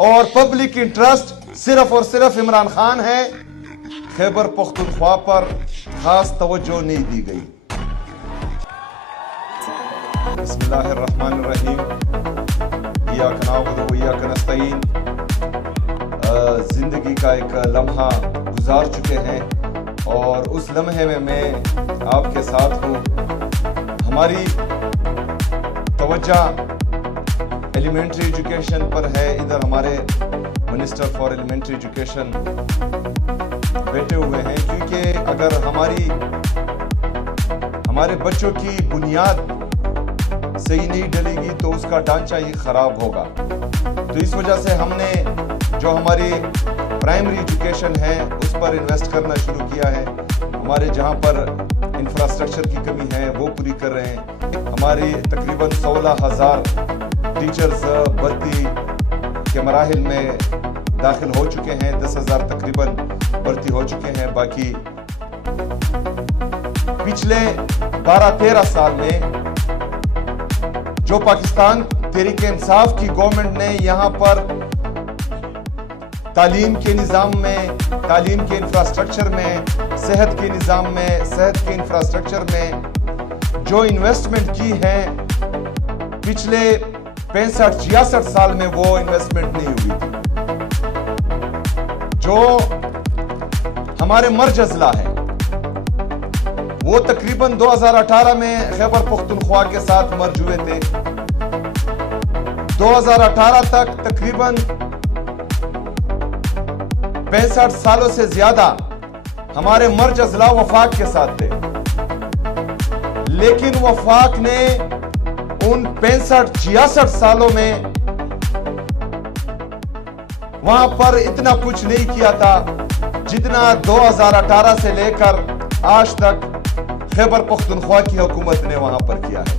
اور public interest صرف اور صرف عمران خان ہے. خیبر پختونخوا پر خاص توجہ نہیں دی گئی. بسم اللہ الرحمن الرحیم. ایاک نعبد و ایاک نستعین. زندگی کا ایک لمحہ گزار چکے ہیں اور اس لمحے میں آپ کے ساتھ ہوں. ہماری توجہ ایلیمنٹری ایجوکیشن پر ہے. ادھر ہمارے منسٹر فار ایلیمنٹری ایجوکیشن بیٹھے ہوئے ہیں, کیونکہ اگر ہمارے بچوں کی بنیاد صحیح نہیں ڈلے گی تو اس کا ڈھانچہ ہی خراب ہوگا. تو اس وجہ سے ہم نے جو ہماری پرائمری ایجوکیشن ہے اس پر انویسٹ کرنا شروع کیا ہے. ہمارے جہاں پر انفراسٹرکچر کی کمی ہے وہ پوری کر رہے ہیں. ہماری تقریباً 16,000 ٹیچرز بھرتی کے مراحل میں داخل ہو چکے ہیں. 10,000 تقریباً بھرتی ہو چکے ہیں. باقی پچھلے 12-13 سال میں جو پاکستان تحریک انصاف کی گورنمنٹ نے یہاں پر تعلیم کے نظام میں, تعلیم کے انفراسٹرکچر میں, صحت کے نظام میں, صحت کے انفراسٹرکچر میں جو انویسٹمنٹ کی ہے پچھلے 65-66 سال میں وہ انویسٹمنٹ نہیں ہوئی تھی. جو ہمارے مرج اضلاع ہیں وہ تقریباً 2018 میں خیبر پختونخوا کے ساتھ مرج ہوئے تھے. 2018 تک تقریباً 65 سالوں سے زیادہ ہمارے مرج اضلاع وفاق کے ساتھ تھے, لیکن وفاق نے ان 65-66 سالوں میں وہاں پر اتنا کچھ نہیں کیا تھا جتنا 2018 سے لے کر آج تک خیبر پختونخوا کی حکومت نے وہاں پر کیا ہے.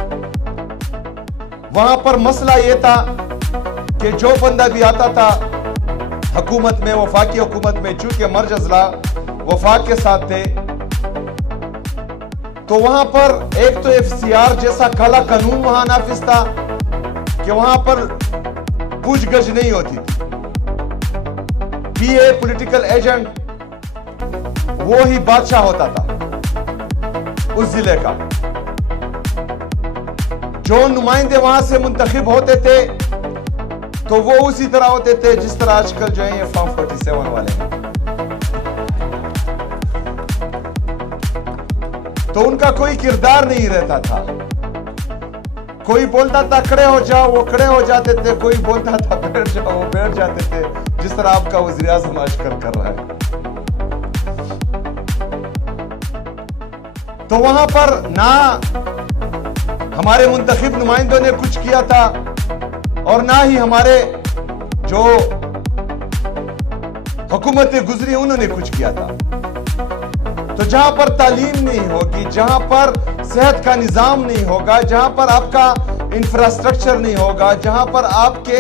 وہاں پر مسئلہ یہ تھا کہ جو بندہ بھی آتا تھا حکومت میں, وفاقی حکومت میں, چونکہ مرج اضلاع وفاق کے ساتھ تھے, تو وہاں پر ایک تو FCR جیسا کالا قانون وہاں نافذ تھا کہ وہاں پر پوچھ گچھ نہیں ہوتی تھی. PA پولیٹیکل ایجنٹ وہ ہی بادشاہ ہوتا تھا اس ضلع کا. جو نمائندے وہاں سے منتخب ہوتے تھے تو وہ اسی طرح ہوتے تھے جس طرح آج کل جو ہیں یہ فارم 47 والے ہیں. تو ان کا کوئی کردار نہیں رہتا تھا. کوئی بولتا تھا کھڑے ہو جاؤ وہ کھڑے ہو جاتے تھے, کوئی بولتا تھا بیٹھ جاؤ وہ بیٹھ جاتے تھے, جس طرح آپ کا وزیر اعظم آج کل کر رہا ہے. تو وہاں پر نہ ہمارے منتخب نمائندوں نے کچھ کیا تھا اور نہ ہی ہمارے جو حکومتیں گزری انہوں نے کچھ کیا تھا. تو جہاں پر تعلیم نہیں ہوگی, جہاں پر صحت کا نظام نہیں ہوگا, جہاں پر آپ کا انفراسٹرکچر نہیں ہوگا, جہاں پر آپ کے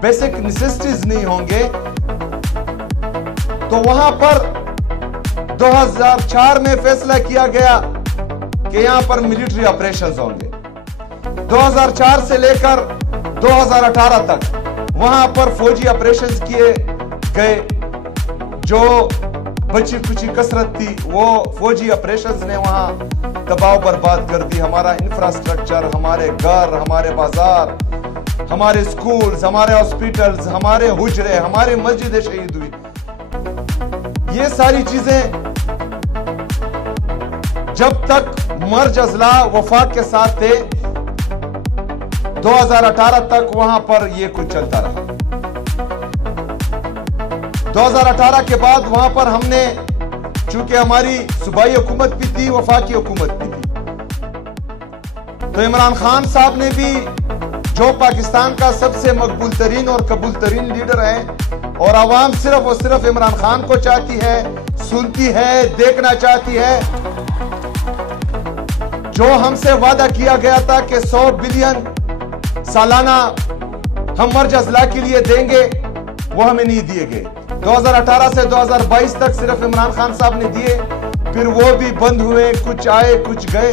بیسک نیسیسٹیز نہیں ہوں گے, تو وہاں پر 2004 میں فیصلہ کیا گیا کہ یہاں پر ملٹری آپریشنز ہوں گے. 2004 سے لے کر 2018 تک وہاں پر فوجی آپریشنز کیے گئے. جو بچی کچی کثرت تھی وہ فوجی آپریشنز نے وہاں تباہ و برباد کر دی. ہمارا انفراسٹرکچر, ہمارے گھر, ہمارے بازار, ہمارے سکولز, ہمارے ہاسپیٹلز, ہمارے حجرے, ہمارے مسجدیں شہید ہوئی. یہ ساری چیزیں جب تک مرج اضلاع وفاق کے ساتھ تھے 2018 تک وہاں پر یہ کچھ چلتا رہا. 2018 کے بعد وہاں پر ہم نے, چونکہ ہماری صوبائی حکومت بھی تھی, وفاقی حکومت بھی تھی, تو عمران خان صاحب نے بھی, جو پاکستان کا سب سے مقبول ترین اور قبول ترین لیڈر ہے, اور عوام صرف اور صرف عمران خان کو چاہتی ہے, سنتی ہے, دیکھنا چاہتی ہے. جو ہم سے وعدہ کیا گیا تھا کہ 100 بلین سالانہ ہم مرج اضلاع کے لیے دیں گے, وہ ہمیں نہیں دیے گئے. 2018 سے 2022 تک صرف عمران خان صاحب نے دیے, پھر وہ بھی بند ہوئے, کچھ آئے کچھ گئے,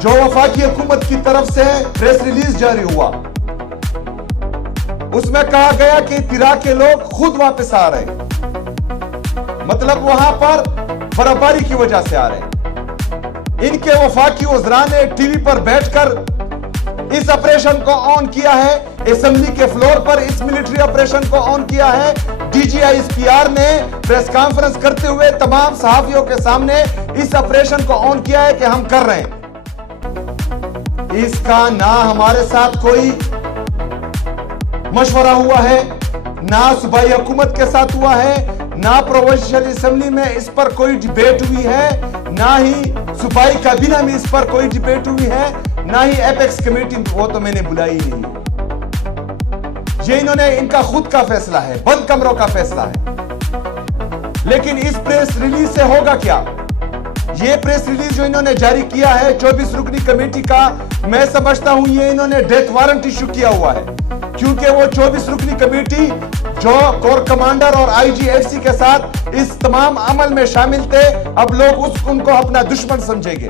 جو وفاقی حکومت کی طرف سے پریس ریلیز جاری ہوا، اس میں کہا گیا کہ عراق کے لوگ خود واپس آ رہے ہیں، مطلب وہاں پر برابری کی وجہ سے آ رہے ہیں۔ ان کے وفاقی وزراء نے ٹی وی پر بیٹھ کر اس آپریشن کو آن کیا ہے، اسمبلی کے فلور پر اس ملٹری آپریشن کو آن کیا ہے۔ D G I S P R نے پریس کانفرنس کرتے ہوئے تمام صحافیوں کے سامنے اس آپریشن کو آن کیا ہے کہ ہم کر رہے ہیں۔ اس کا نہ ہمارے ساتھ کوئی مشورہ ہوا ہے، نہ صوبائی حکومت کے ساتھ ہوا ہے، نہ پروونشل اسمبلی میں اس پر کوئی ڈیبیٹ ہوئی ہے، نہ ہی صوبائی کابینہ میں اس پر کوئی ڈیبیٹ ہوئی ہے، نہ ہی ایپیکس کمیٹی، وہ تو میں نے بلائی نہیں۔ یہ انہوں نے ان کا خود کا فیصلہ ہے، بند کمروں کا فیصلہ ہے۔ لیکن اس پریس ریلیز سے ہوگا کیا؟ یہ پریس ریلیز جو انہوں نے جاری کیا ہے 24 رکنی کمیٹی کا، میں سمجھتا ہوں یہ انہوں نے ڈیتھ وارنٹ ایشو کیا ہوا ہے، کیونکہ وہ 24 رکنی کمیٹی جو کور کمانڈر اور آئی جی ایف سی کے ساتھ اس تمام عمل میں شامل تھے، اب لوگ ان کو اپنا دشمن سمجھیں گے۔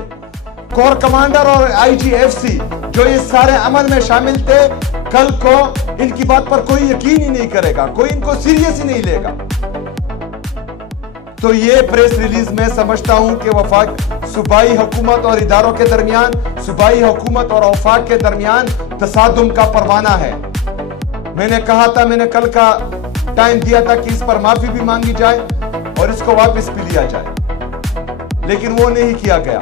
کور کمانڈر اور آئی جی ایف سی جو اس سارے عمل میں شامل تھے، کل کو ان کی بات پر کوئی یقین ہی نہیں کرے گا، کوئی ان کو سیریس ہی نہیں لے گا۔ تو یہ پریس ریلیز میں سمجھتا ہوں کہ وفاق صوبائی حکومت اور اداروں کے درمیان، صوبائی حکومت اور وفاق کے درمیان تصادم کا پروانہ ہے۔ میں نے کہا تھا، میں نے کل کا ٹائم دیا تھا کہ اس پر معافی بھی مانگی جائے اور اس کو واپس بھی لیا جائے، لیکن وہ نہیں کیا گیا۔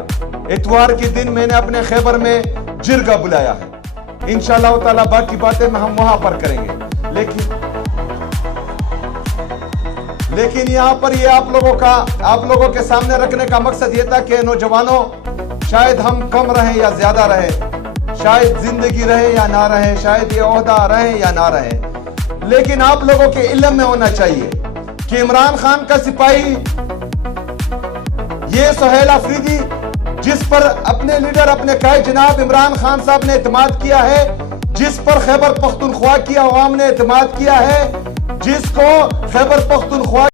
اتوار کے دن میں نے اپنے خیبر میں جرگہ بلایا ہے، انشاءاللہ تعالی باقی باتیں ہم وہاں پر کریں گے۔ لیکن یہاں پر یہ آپ لوگوں کے سامنے رکھنے کا مقصد یہ تھا کہ نوجوانوں، شاید ہم کم رہیں یا زیادہ رہے، شاید زندگی رہے یا نہ رہے، شاید یہ عہدہ رہے یا نہ رہے، لیکن آپ لوگوں کے علم میں ہونا چاہیے کہ عمران خان کا سپاہی یہ سہیل آفریدی، جس پر اپنے لیڈر، اپنے قائد جناب عمران خان صاحب نے اعتماد کیا ہے، جس پر خیبر پختونخوا کی عوام نے اعتماد کیا ہے، جس کو خیبر پختونخوا